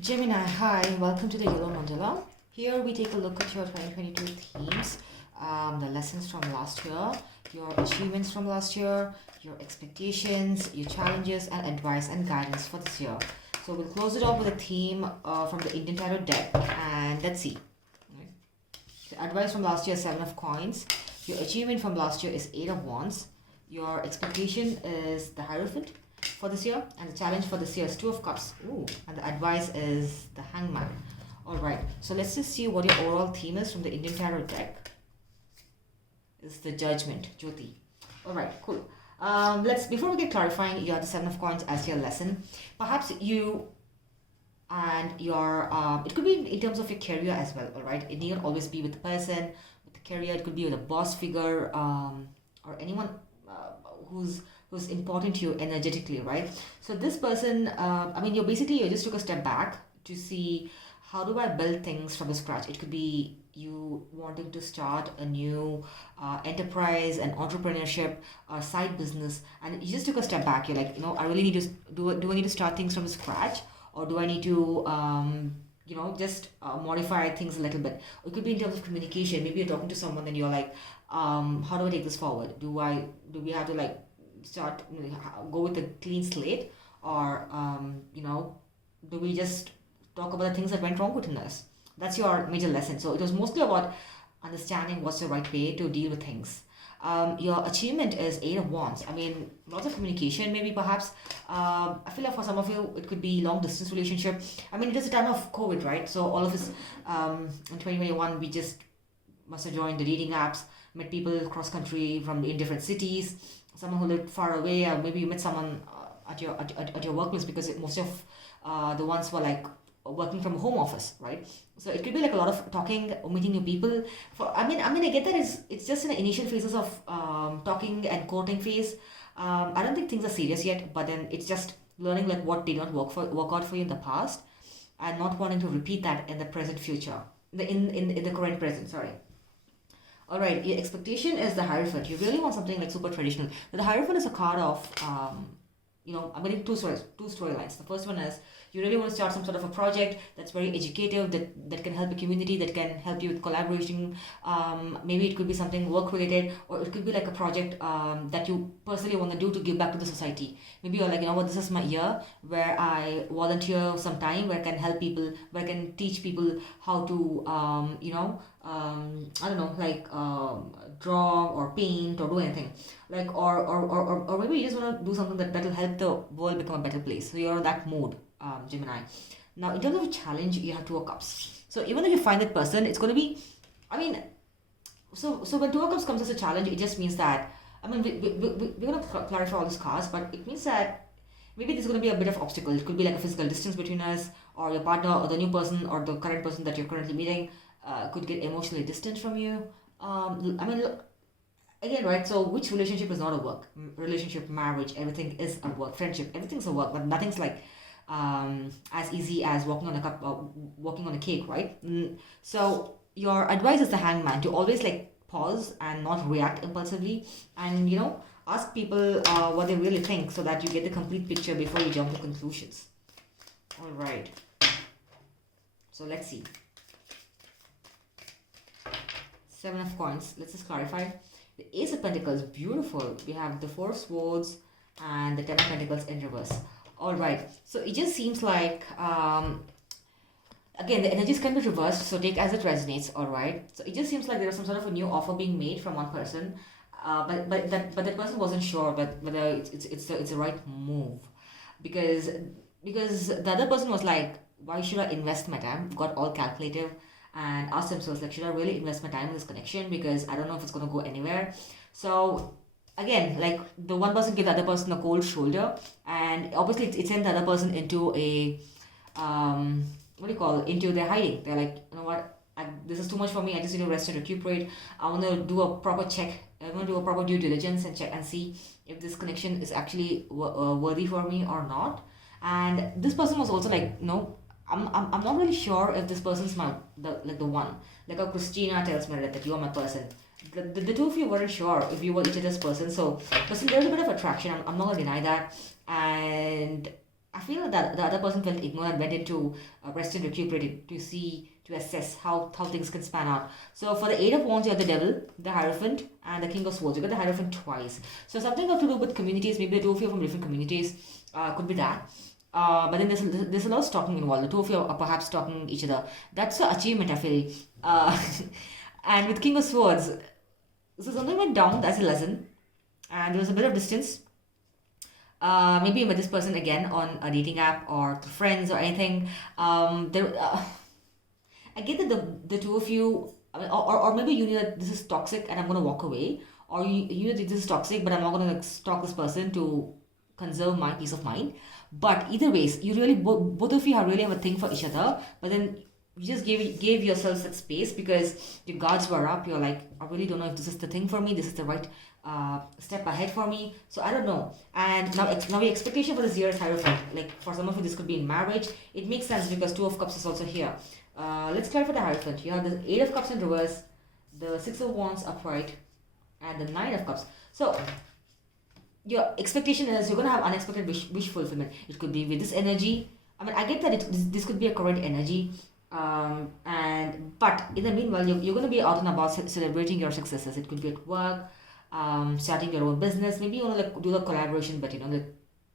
Gemini, hi, welcome to the Yellow Mandala. Here we take a look at your 2022 themes, the lessons from last year, your achievements from last year, your expectations, your challenges, and advice and guidance for this year. So we'll close it off with a theme from the Indian Tarot deck, and let's see. Right. The advice from last year, Seven of Coins. Your achievement from last year is Eight of Wands. Your expectation is the Hierophant for this year, and the challenge for this year is Two of Cups. Ooh, and the advice is the Hangman. All right, so let's just see what your overall theme is from the Indian Tarot deck. It's the Judgment, Jyoti. All right, cool. Let's before we get clarifying, you have the Seven of Coins as your lesson. Perhaps you and your it could be in terms of your career as well. All right, it need not always be with the person with the career. It could be with a boss figure or anyone who's important to you energetically, right? So this person, you just took a step back to see how do I build things from the scratch. It could be you wanting to start a new enterprise, an entrepreneurship, or side business, and you just took a step back. You're like, I really need to do I need to start things from scratch, or do I need to just modify things a little bit? Or it could be in terms of communication. Maybe you're talking to someone and you're like, how do I take this forward? Do we have to like start go with a clean slate, or do we just talk about the things that went wrong within us? That's your major lesson. So it was mostly about understanding what's the right way to deal with things. Your achievement is Eight of Wands. I mean, lots of communication, maybe perhaps. I feel like for some of you, it could be long distance relationship. I mean, it is a time of COVID, right? So all of us in 2021, we just must have joined the dating apps, met people cross country from in different cities, someone who lived far away, or maybe you met someone at your workplace, because most of the ones were like working from home office, right? So it could be like a lot of talking, meeting new people. I get that it's just in the initial phases of talking and courting phase. I don't think things are serious yet, but then it's just learning like what did not work out for you in the past, and not wanting to repeat that in the present future, in the current present. Sorry. All right, your expectation is the Hierophant. You really want something like super traditional. The Hierophant is a card of, I'm getting two storylines. The first one is you really want to start some sort of a project that's very educative, that can help the community, that can help you with collaboration. Maybe it could be something work related, or it could be like a project that you personally want to do to give back to the society. Maybe you're like, this is my year where I volunteer some time, where I can help people, where I can teach people how to, draw or paint or do anything. Like, or maybe you just want to do something that'll help the world become a better place. So you're in that mode, Gemini. Now, in terms of a challenge, you have Two of Cups. So even if you find that person, it's going to be, so when Two of Cups comes as a challenge, it just means that, we're going to clarify all these cards, but it means that maybe there's going to be a bit of obstacle. It could be like a physical distance between us, or your partner, or the new person, or the current person that you're currently meeting could get emotionally distant from you. Look, again, right? So which relationship is not a work? Relationship, marriage, everything is a work. Friendship, everything's a work, but nothing's like as easy as walking on a cake, right? So your advice is the Hangman, to always like pause and not react impulsively, and ask people what they really think, so that you get the complete picture before you jump to conclusions. All right. So let's see. Seven of Coins. Let's just clarify. The Ace of Pentacles, beautiful. We have the Four of Swords and the Ten of Pentacles in reverse. All right. So it just seems like, again, the energies can be reversed, so take as it resonates. All right. So it just seems like there was some sort of a new offer being made from one person, but that person wasn't sure whether it's the right move, because the other person was like, why should I invest my time? Got all calculative, and asked themselves like, should I really invest my time in this connection, because I don't know if it's going to go anywhere. So again, like, the one person gave the other person a cold shoulder, and obviously it sent the other person into a into their hiding. They're like, you know what, this is too much for me. I just need to rest and recuperate. I want to do a proper check. I want to do a proper due diligence and check and see if this connection is actually worthy for me or not. And this person was also like, no, I'm not really sure if this person's the one. Like how Christina tells me that you are my person. The two of you weren't sure if you were each other's person. So, there's a bit of attraction. I'm not gonna deny that. And I feel that the other person felt ignored and went into rest and recuperated to assess how things can span out. So for the Eight of Wands, you have the Devil, the Hierophant, and the King of Swords. You got the Hierophant twice. So something got to do with communities. Maybe the two of you are from different communities. Could be that. But then there's a lot of stalking involved. The two of you are perhaps stalking each other. That's an achievement, I feel. And with King of Swords, so something went down as a lesson, and there was a bit of distance. Maybe you met this person again on a dating app or through friends or anything. I get that the two of you, I mean, or maybe you knew that this is toxic and I'm gonna walk away, or you know that this is toxic, but I'm not gonna like stalk this person to conserve my peace of mind. But either ways, you really both of you have really have a thing for each other, but then you just gave yourselves that space because your guards were up. You're like, I really don't know if this is the thing for me. This is the right step ahead for me. So I don't know. And now the expectation for this year is Hierophant. Like for some of you, this could be in marriage. It makes sense because Two of Cups is also here. Let's clarify the Hierophant. You have the Eight of Cups in reverse, the Six of Wands upright, and the Nine of Cups. So your expectation is you're going to have unexpected wish fulfillment. It could be with this energy. I mean, I get that this could be a current energy. But in the meanwhile, you're going to be out and about celebrating your successes. It could be at work, starting your own business. Maybe you want to like do the collaboration, but like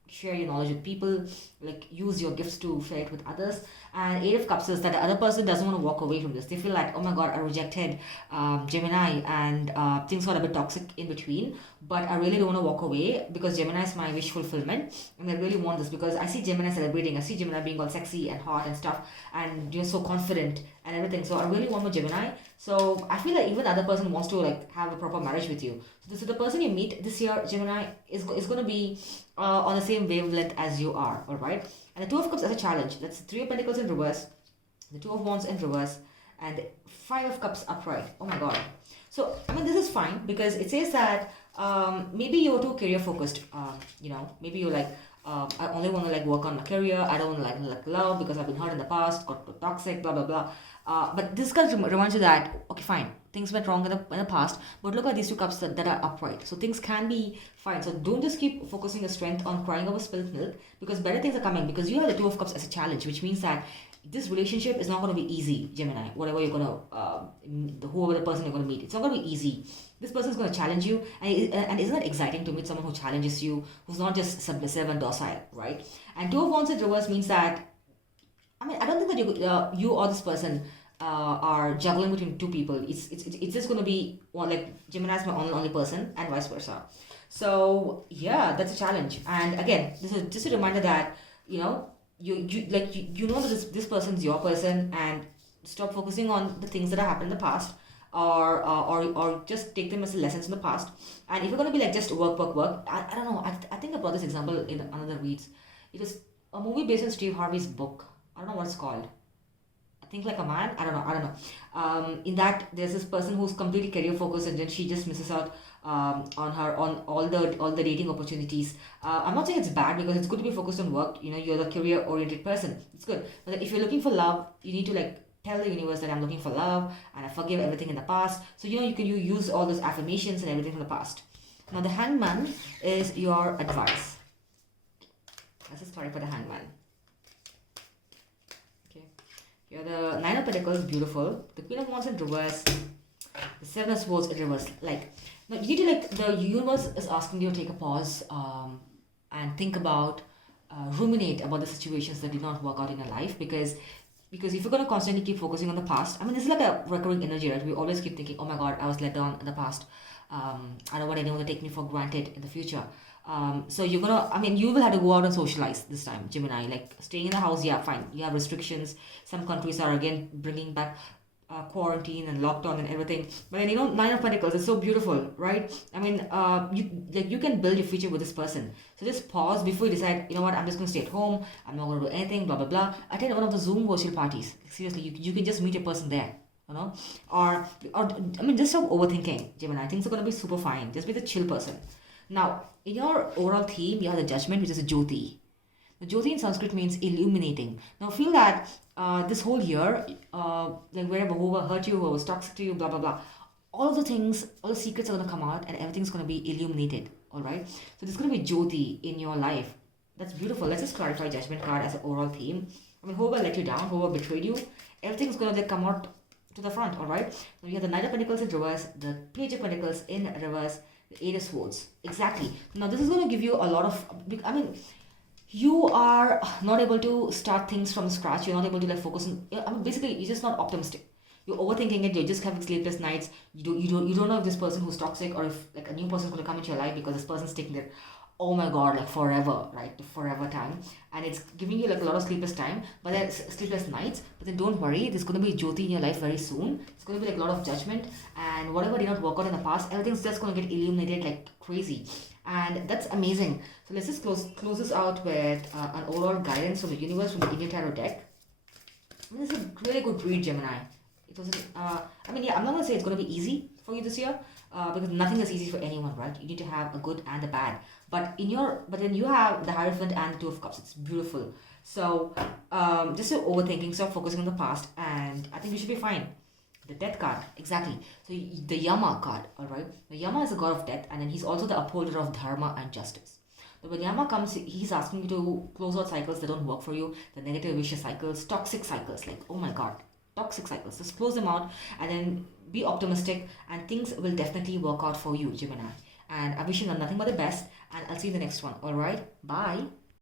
share your knowledge with people, like use your gifts to share it with others. And Eight of Cups is that the other person doesn't want to walk away from this. They feel like, oh my god, I rejected Gemini, and things got a bit toxic in between, but I really don't want to walk away because Gemini is my wish fulfillment, and I really want this because I see Gemini celebrating. I see Gemini being all sexy and hot and stuff, and you're so confident and everything. So I really want my Gemini. So I feel like even the other person wants to like have a proper marriage with you. So the person you meet this year, Gemini, is going to be on the same wavelength as you are, all right? And the Two of Cups as a challenge. That's Three of Pentacles in reverse, the Two of Wands in reverse, and the Five of Cups upright. Oh my god. So, I mean, this is fine because it says that maybe you're too career focused. Maybe you're like, I only want to like work on my career. I don't want to like love because I've been hurt in the past, got toxic, blah, blah, blah. But this kind of reminds you that, okay, fine, things went wrong in the past, but look at these two cups that are upright. So things can be fine. So don't just keep focusing your strength on crying over spilled milk because better things are coming because you have the Two of Cups as a challenge, which means that this relationship is not going to be easy, Gemini. Whatever you're going to, whoever the person you're going to meet, it's not going to be easy. This person is going to challenge you, and isn't it exciting to meet someone who challenges you, who's not just submissive and docile, right? And Two of Wands in reverse means that, I mean, I don't think that you or this person are juggling between two people. It's just going to be one, like Gemini is my only person, and vice versa. So yeah, that's a challenge. And again, this is just a reminder that you know that this person's your person, and stop focusing on the things that have happened in the past, or just take them as lessons in the past. And if you're gonna be like just work, I don't know. I think I brought this example in another reads. It was a movie based on Steve Harvey's book. I don't know what it's called. Think Like a Man. I don't know. In that, there's this person who's completely career focused, and then she just misses out on all the dating opportunities. I'm not saying it's bad because it's good to be focused on work. You know, you're the career oriented person. It's good. But if you're looking for love, you need to like tell the universe that I'm looking for love and I forgive everything in the past. So you can use all those affirmations and everything from the past. Now the Hangman is your advice. That's a story for the Hangman. Yeah, the Nine of Pentacles, beautiful. The Queen of Wands in reverse. The Seven of Swords in reverse. Like, now you need to like, the universe is asking you to take a pause and think about, ruminate about the situations that did not work out in your life because if you're going to constantly keep focusing on the past, I mean, this is like a recurring energy, right? We always keep thinking, oh my god, I was let down in the past. I don't want anyone to take me for granted in the future. So you will have to go out and socialize this time, Gemini. Like staying in the house, yeah, fine. You have restrictions. Some countries are again bringing back quarantine and lockdown and everything. But then Nine of Pentacles is so beautiful, right? I mean, you can build your future with this person. So just pause before you decide. You know what? I'm just going to stay at home. I'm not going to do anything. Blah blah blah. Attend one of the Zoom virtual parties. Seriously, you can just meet a person there. You know, or I mean, just stop overthinking, Gemini. Things are going to be super fine. Just be the chill person. Now, in your overall theme, you have the Judgment, which is a Jyoti. The Jyoti in Sanskrit means illuminating. Now, feel that this whole year, like whoever hurt you, whoever was toxic to you, blah, blah, blah, all of the things, all the secrets are going to come out and everything's going to be illuminated, all right? So there's going to be Jyoti in your life. That's beautiful. Let's just clarify Judgment card as an overall theme. I mean, whoever let you down, whoever betrayed you, everything's gonna like come out to the front, alright? Now you have the Knight of Pentacles in reverse, the Page of Pentacles in reverse, the Eight of Swords. Exactly. Now this is gonna give you a lot of, I mean, you are not able to start things from scratch. You're not able to like focus on, I mean, basically you're just not optimistic. You're overthinking it. You're just having sleepless nights. You don't know if this person who's toxic or if like a new person is going to come into your life because this person's taking it, oh my god, like forever, right? Forever time, and it's giving you like a lot of sleepless time, but then sleepless nights. But then don't worry, there's going to be Jyoti in your life very soon. It's going to be like a lot of judgment, and whatever did not work out in the past, everything's just going to get illuminated like crazy, and that's amazing. So let's just close this out with an overall guidance from the universe from the Indian Tarot deck. I mean, this is a really good read, Gemini. It was, I mean, yeah, I'm not going to say it's going to be easy for you this year, because nothing is easy for anyone, right? You need to have a good and a bad. But then you have the Hierophant and the Two of Cups. It's beautiful. So, just your overthinking, stop focusing on the past, and I think you should be fine. The Death card, exactly. So, the Yama card, alright? The Yama is a god of death, and then he's also the upholder of dharma and justice. So when Yama comes, he's asking you to close out cycles that don't work for you, the negative vicious cycles, toxic cycles, like, oh my god. Toxic cycles. Just close them out and then be optimistic, and things will definitely work out for you, Gemini. And I wish you nothing but the best, and I'll see you in the next one. Alright? Bye.